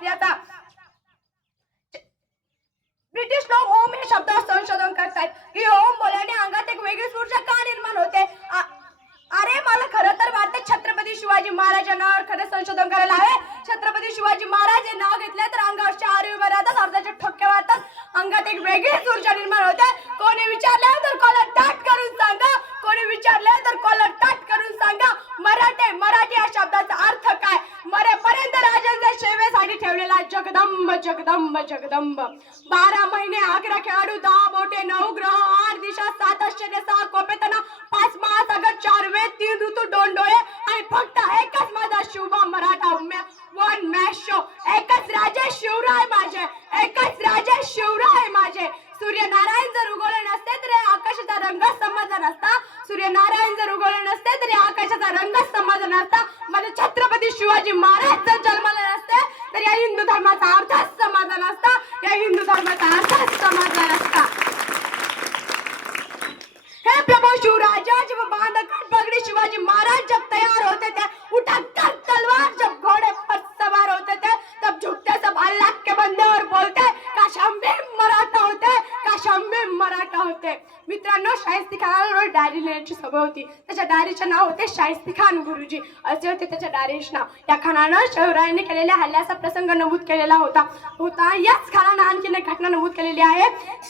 असल्याचा ब्रिटिश लोक ओम हे शब्दावर संशोधन करतायत की ओम बोलल्याने अंगात एक वेगळीच ऊर्जा का निर्माण होते. अरे मला खरं तर वाटतं छत्रपती शिवाजी महाराजांवर खरं संशोधन करायला हवे. छत्रपती शिवाजी महाराज हे नाव घेतले तर अंगावरचे आरे उभे राहतात, अर्धाचे ठोके वाहतात, अंगात एक वेगळीच ऊर्जा निर्माण होते. कोणी विचारले तर कॉलर ताट करून सांगा, कोणी विचारले तर कॉलर ताट करून सांगा. मराठी या शब्दाचा अर्थ काय? मरेपर्यंत राजांच्या सेवेसाठी ठेवलेला जगदंब जगदंब जगदंब. 12 महिने 11 खेळाडू, 10 बोटे, 9 ग्रह, 8 दिशा, 7 आश्चर्य, 6 कोपेतना, 5 महासागर, 4 वेद, 3 ऋतू, 2 डोळे आणि फक्त एकच माझा Shubha Maratha one match show. एकच राजे शिवराय माझे, एकच राजे शिवराय माझे. सूर्यनारायण जर उगवले नसते तरी आकाशाचा रंग समजला नसता. सूर्यनारायण जर उगवले नसते तरी आकाशाचा रंग समजला नसता. माझे छत्रपती शिवाजी महाराज जर जन्मले नसते तर या हिंदू धर्माचा अर्थच समजला नसता. या हिंदू धर्माचा अर्थच समजला नसता. हे प्रभू शिवराजा जब बांधकर पगड़ी शिवाजी महाराज जब तैयार होते थे, उठाकर तलवार जब घोड़े पर सवार होते थे, तब झुकते सब अल्लाह के बंदे और बोलते काश हम भी मराठा होते, काश हम भी मराठा होते. मित्रांनो, शाहिस्ती खानाला डायरी लिहायची सवय होती. त्याच्या डायरीचे नाव होते शाहिस्ती खान गुरुजी असे होते त्याच्या डायरीचे नाव. या खानानं शिवरायांनी केलेल्या हल्ल्याचा प्रसंग नमूद केलेला होता. याच खानानं आणखीन एक घटना नमूद केलेली आहे.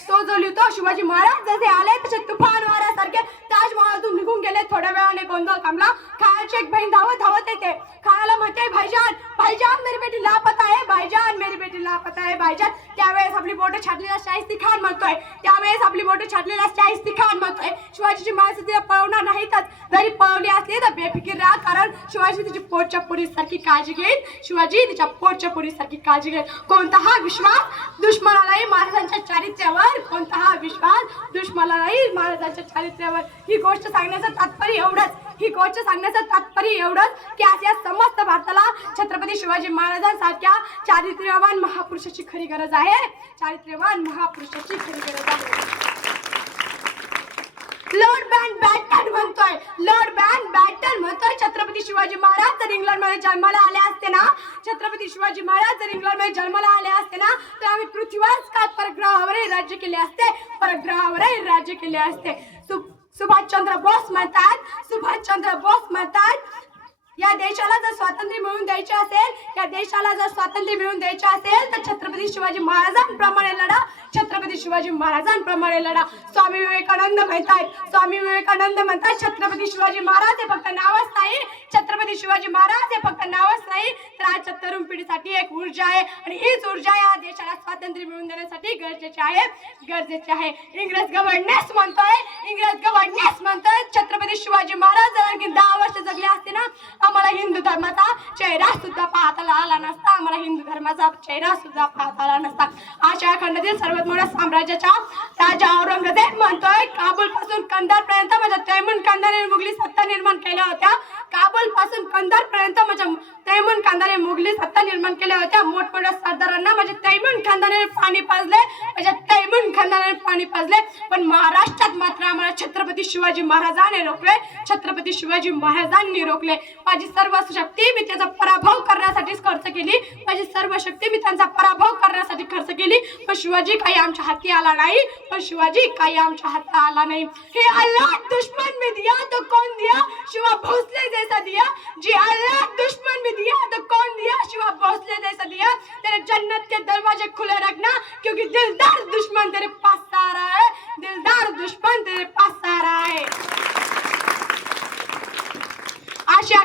तो जो लिहितो, शिवाजी महाराज जसे आले तसे तुफान वाऱ्यासारखे ताजमहालातून निघून गेले. थोड्या वेळाने गोंधळ थांबला. खायाची एक बहीण धावत धावत येते. खायाला म्हणते भाईजान भाईजान मेरी बेटी लापता है, भाईजान मेरी बेटी लापता है भाईजान. त्यावेळेस आपली बोटे छाटलेला शाहिस्ती खान म्हणतोय, त्यावेळेस आपली बोटे छाटलेला शाहिस्ती खान म्हणतोय शिवाजीची माणसं तिला पळवणार नाहीतच. जरी पळवली असली तर बेफिकीर राहा, कारण शिवाजी तिची पोटच्या पोरीसारखी काळजी घेईल. शिवाजी तिच्या पोटच्या पोरीसारखी काळजी घेईल. कोणताहा विश्वास दुश्मनालाही महाराजांच्या चारित्र्यावर, कोणताहा विश्वास दुश्मनालाही महाराजांच्या चारित्र्यावर. ही गोष्ट सांगण्याचं तात्पर्य एवढंच, ही गोष्ट सांगण्याचं तात्पर्य एवढंच की आज या समस्त भारताला छत्रपती शिवाजी महाराजांसारख्या चारित्र्यवान महापुरुषाची खरी गरज आहे. चारित्र्यवान महापुरुषाची खरी गरज आहे. लॉर्ड माउंटबॅटन म्हणतोय, लॉर्ड माउंटबॅटन म्हणतोय छत्रपती शिवाजी महाराज जर इंग्लंडमध्ये जन्माला आले असते ना, छत्रपती शिवाजी महाराज जर इंग्लंडमध्ये जन्माला आले असते ना, तर आम्ही पृथ्वीवरच का परग्रहावरही राज्य केले असते, परग्रहावरही राज्य केले असते. सुभाषचंद्र बोस म्हणतात, सुभाषचंद्र बोस म्हणतात या देशाला जर स्वातंत्र्य मिळवून द्यायचे असेल, या देशाला जर स्वातंत्र्य मिळवून द्यायचे असेल तर छत्रपती शिवाजी महाराजांप्रमाणे लढा, छत्रपती शिवाजी महाराजांप्रमाणे लढा. स्वामी विवेकानंद म्हणतात, स्वामी विवेकानंद म्हणतात छत्रपती शिवाजी महाराज हे फक्त नावच नाही, छत्रपती शिवाजी महाराज हे फक्त नावच नाही तर आजच्या तरुण पिढीसाठी एक ऊर्जा आहे आणि हीच ऊर्जा या देशाला स्वातंत्र्य मिळवून देण्यासाठी गरजेची आहे, गरजेची आहे. इंग्रज गव्हर्नन्स म्हणतोय, इंग्रज गव्हर्नन्स म्हणतोय छत्रपती शिवाजी महाराज जर आणखी 10 वर्ष जगले असते ना, आम्हाला हिंदू धर्माचा चेहरा सुद्धा पाहता आला नसता, आम्हाला हिंदू धर्माचा चेहरा सुद्धा पाहता आला नसता. आशिया खंडातील सर्वात मोठ्या साम्राज्याचा राजा औरंगजेब म्हणतोय काबूल पासून कंधार पर्यंत माझ्या तैमूर खानदाराने मुघली सत्ता निर्माण केल्या होत्या. काबूल पासून कंधार पर्यंत माझ्या तैमूर खानदाराने मुघली सत्ता निर्माण केल्या होत्या. मोठमोठ्या सरदारांना माझ्या तैमूर खानदाराने पाणी पाजले, माझ्या तैमूर खानदाराने पाणी पाजले. पण महाराष्ट्रात मात्र आम्हाला छत्रपती शिवाजी महाराजांनी रोखले, छत्रपती शिवाजी महाराजांनी रोखले. माझी सर्व शक्ती मी त्याचा पराभव करण्यासाठीच खर्च केली, माझी सर्व शक्ती मी त्यांचा पराभव करण्यासाठी खर्च केली. पण शिवाजी काही आमच्या हाती आला नाही, पण शिवाजी काही आमच्या हाती आला नाही. हे अल्लाह दुश्मन में दिया तो कौन दिया, शिवा भोसले जैसा दिया. जी अल्लाह दुश्मन में दिया तो कौन दिया, शिवा भोसले जैसा दिया. तेरे जन्नत के दरवाजे खुले रखना क्योंकि दिलदार दुश्मन तेरे पास आ रहा है, दिलदार दुश्मन तेरे पास आ रहा है. आशिया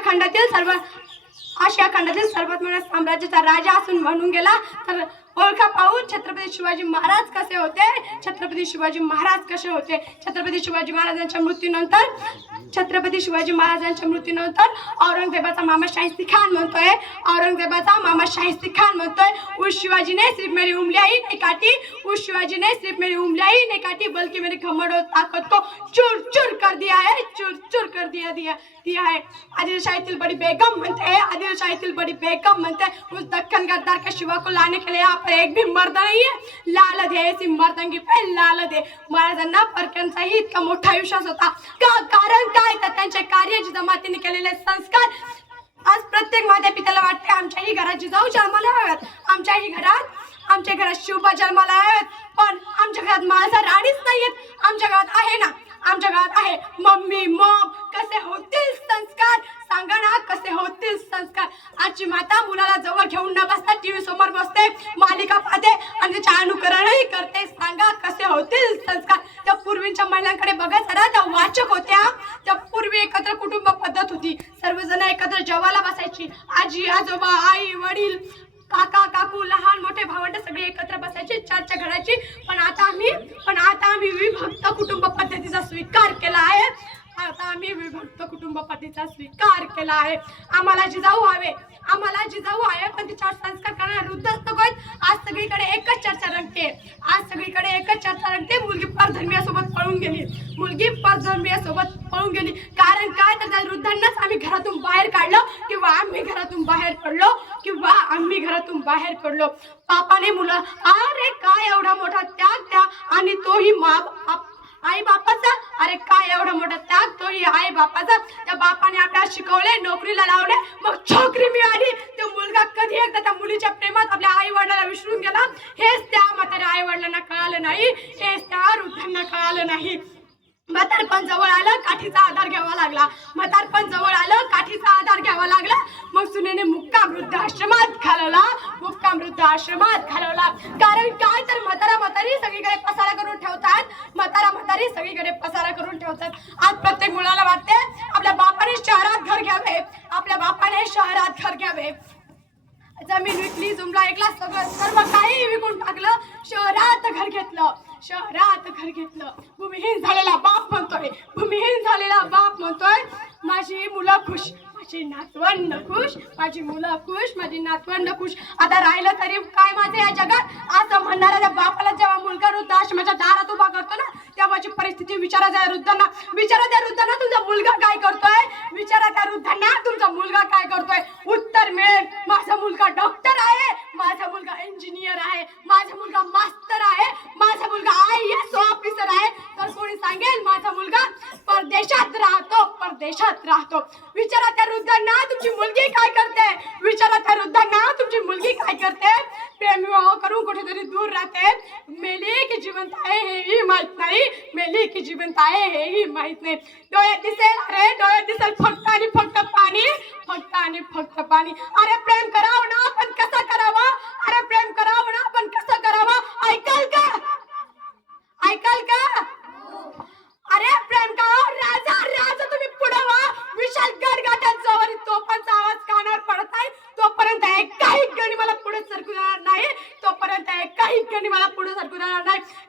खंडातील सर्वात मोठ्या साम्राज्याचा राजा असून म्हणून गेला तर ओळखा पाहून छत्रपती शिवाजी महाराज कसे होते, छत्रपती शिवाजी महाराज कसे होते. छत्रपती शिवाजी महाराजांच्या मृत्यूनंतर, छत्रपती शिवाजी महाराजांच्या मृत्यूनंतर औरंगजेबाचा मामा शाहिस्ती खान म्हणतोय, औरंगजेबाचा मामा शाहिस्ती खान म्हणतोय उस शिवाजी ने सिर्फ मेरी उंगलियां ही नहीं काटी, उस शिवाजी ने सिर्फ मेरी उंगलियां ही नहीं काटी बल्कि मेरी घमंड और ताकत को चूर चूर कर दिया है, चूर चूर कर दिया है. आदिलशाहीतील बड़ी बेगम म्हणते हैं, आदिलशाहीतील बड़ी बेगम म्हणते हैं उस दक्कन गद्दार के शिवा को लाने के लिए यहाँ पर एक भी मर्द नहीं है. लाल दे ऐसी मर्दंगी पे लाल दे. महाराजांना परक्यांचाही इतका मोठा विश्वास होता का, कारण काय तर त्यांचे कार्य जमातीने केलेले संस्कार. आज प्रत्येक माता पित्याला वाटते आमच्याही घरात जिजाऊ जन्माला हव्यात, आमच्या घरात शिवबा जन्माला हव्यात, पण आमच्या घरात माळसा राणीच नाहीयेत. आमच्या घरात आहे ना, आमच्या घरात आहे मम्मी मॉम. कसे होतील संस्कार सांगा ना, कसे होतील संस्कार. आजची माता मुलाला जवळ घेऊन न बसता टीव्ही समोर बसते, मालिका पाहते आणि त्याचे अनुकरणही करते. सांगा कसे होतील संस्कार. त्या पूर्वीच्या महिलांकडे बघा जरा, त्या वाचक होत्या. त्या पूर्वी एकत्र कुटुंब पद्धत होती, सर्वजण एकत्र जेवायला बसायची. आजी आजोबा आई वडील काका काकू लहान मोठे भावंड सगळे एकत्र बसायचे, चर्चा घडायची. पण आता आम्ही विभक्त कुटुंब पद्धतीचा स्वीकार केला आहे. कुटुंब पद्धतीचा स्वीकार केला आहे. आम्हाला जिजाऊ हवे, पण त्याच्यावर संस्कार करणारे वृद्धच नकोत. आज सगळीकडे एकच चर्चा रंगते. मुलगी परधर्मीयासोबत पळून गेली. कारण काय, तर त्या वृद्धांनाच आम्ही घरातून बाहेर काढलं, किंवा आम्ही घरातून बाहेर पडलो. बापाने मुलं, अरे काय एवढा मोठा त्याग आणि तोही आई बापाचा. अरे काय एवढा मोठा त्याग, तोही आई बापाचा. त्या बापाने आपल्याला शिकवले, नोकरीला लावले, मग छोकरी मिळाली. तो मुलगा कधी एकदा त्या मुलीच्या प्रेमात आपल्या आई वडिलांना विसरून गेला. हेच त्या म्हाताऱ्या आई वडिलांना कळालं नाही, हेच त्या वृद्धांना कळालं नाही. म्हातारपण जवळ आलं, काठीचा आधार घ्यावा लागला. मग सुनेने मुक्काम वृद्धाश्रमात घालवला. कारण काय, तर म्हातारी सगळीकडे पसारा करून ठेवतात. आज प्रत्येक मुलाला वाटते आपल्या बापाने शहरात घर घ्यावे. जमीन विकली, जुमला ऐकला, सर्व काही विकून टाकलं, शहरात घर घेतलं. भूमिहीन झालेला बाप म्हणतोय माझी मुलं खुश, माझी नातवंड खुश. आता राहिलं तरी काय माझं या जगात, असं म्हणणाऱ्या त्या बापाला जेव्हा मुलगा वृद्धाश्रमाच्या दारात उभा करतो ना, तेव्हाची परिस्थिती विचारा त्या वृद्धांना. तुमचा मुलगा काय करतोय. उत्तर मिळेल, माझा मुलगा डॉक्टर आहे, माझा मुलगा इंजिनियर आहे, माझा मुलगा मास्तर आहे, माझा मुलगा IAS ऑफिसर आहे. तर कोणी सांगेल माझा मुलगा परदेशात राहतो. विचारा त्या वृद्धांना तुमची मुलगी काय करते. प्रेम विवाह करून कुठेतरी दूर राहते. मेली की जिवंत आहे हेही माहित नाही. डोळ्यात दिसेल फक्त आणि फक्त पाणी. अरे प्रेम करावं ना, पण कसं करावं. ऐकाल का. अरे प्रेम का राजा तुम्ही पुढे वा. विशाल गडगाठात जवळ तोफांचा आवाज कानावर पडत आहे, तोपर्यंत काही गणी मला पुढे सरकू देणार नाही.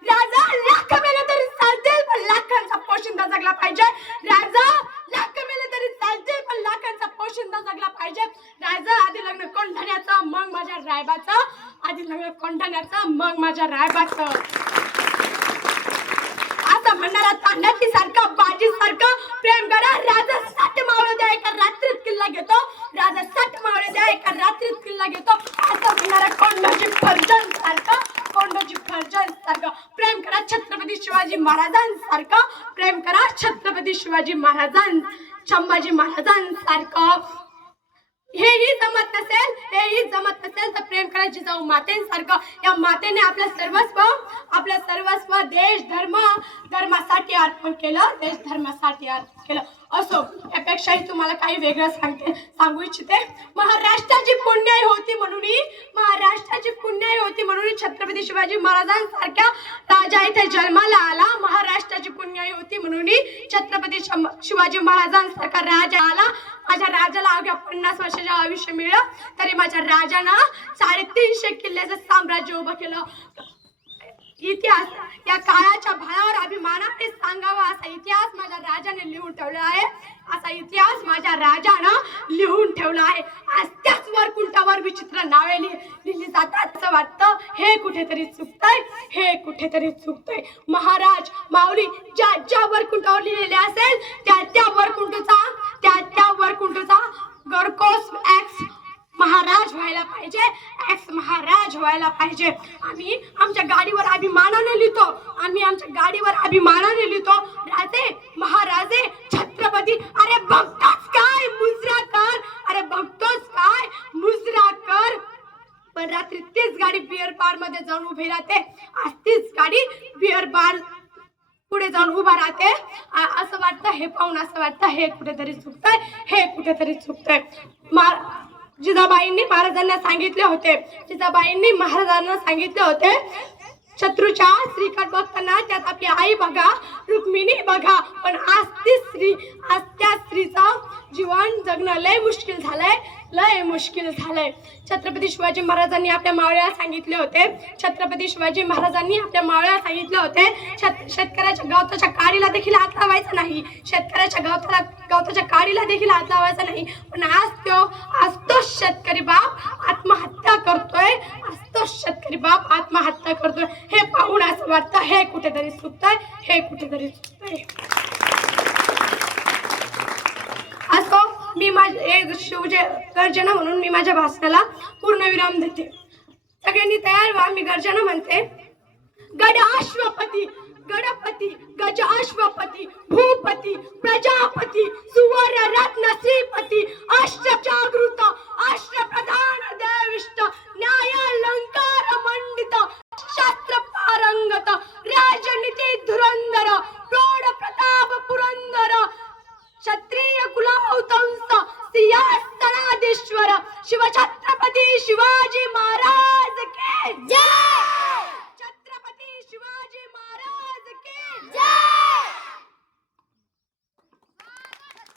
राजा लाख मेले तरी चालतील, पण लाखांचा पोशिंदा जगला पाहिजे. राजा आधी लग्न कोंढाण्याचं, मग माझ्या रायबाचं. असं म्हणणारा तांड्याची सारखं बाजी सारखं प्रेम करा. राजा 60 मावळे द्या, एका रात्रीत किल्ला घेतो. असं म्हणणारा कोंडाची फर्जन सारखं प्रेम करा. छत्रपती शिवाजी महाराजांसारखं प्रेम करा. संभाजी महाराजांसारखं. हेही जमत नसेल तर प्रेम करा जिजाऊ मातेंसारखं. या मातेने आपलं सर्वस्व देश धर्मासाठी अर्पण केलं. असो, यापेक्षाही तुम्हाला काही वेगळं सांगू इच्छिते. महाराष्ट्राची पुण्याई होती म्हणून छत्रपती शिवाजी महाराजांसारख्या राजा इथे जन्माला आला. महाराष्ट्राची पुण्याई होती म्हणून छत्रपती शिवाजी महाराजांसारखा राजा आला. माझ्या राजाला अवघ्या 50 वर्षाचं आयुष्य मिळलं, तरी माझ्या राजानं 350 किल्ल्याचं साम्राज्य उभं केलं. इतिहास या काळाच्या भाळावर अभिमानाने सांगावा असा इतिहास माझ्या राजाने लिहून ठेवला आहे. आज त्याच वरकुंठावर विचित्र नावे लिहिली जातात. असं वाटतं हे कुठेतरी चुकतंय. महाराज माऊली ज्या वरकुंठावर लिहिलेले असेल त्या वरकुंठचा गडकोस एक्स महाराज व्हायला पाहिजे. आम्ही आमच्या गाडीवर अभिमानाने लिहितो राजे महाराजे छत्रपती. अरे बघतोस काय मुजरा पण रात्री तीच गाडी बिअर बार मध्ये जाऊन उभी राहते. आज तीच गाडी बिअर बार पुढे जाऊन उभा राहते. असं वाटतं हे पाहून असं वाटतं हे कुठेतरी चुकतंय, हे कुठेतरी चुकतंय. जिजाबाईंनी महाराजांना सांगितले होते शत्रूच्या स्त्रीकडे बघताना त्यात आपली आई बघा, रुक्मिणी बघा. पण आज त्या स्त्रीचं जीवन जगणं लय मुश्किल झालंय. छत्रपती शिवाजी महाराजांनी आपल्या मावळ्याला सांगितले होते शेतकऱ्याच्या गवताच्या काडीला देखील हात लावायचा नाही. गवताच्या काडीला देखील हात लावायचा नाही. पण आज तो शेतकरी बाप आत्महत्या करतोय. हे पाहून असं वाटतं हे कुठेतरी चुकतंय. असो मी गर्जना म्हणून मी माझ्या भाषणाला पूर्णविराम देते. सगळ्यांनी तयार व्हा. मी गर्जना म्हणते. गणपती गजाश्वपती भूपती प्रजापती सुवर्ण रत्न श्रीपती अष्टजागृत अष्टप्रधान देविष्ट न्यायालंकार मंडित शास्त्र पारंगत राजनीती धुरंधर प्रौढ प्रताप पुरंदर क्षत्रिय कुलावतंस सिंहासनाधीश्वर शिवछत्रपती शिवाजी महाराज के जय.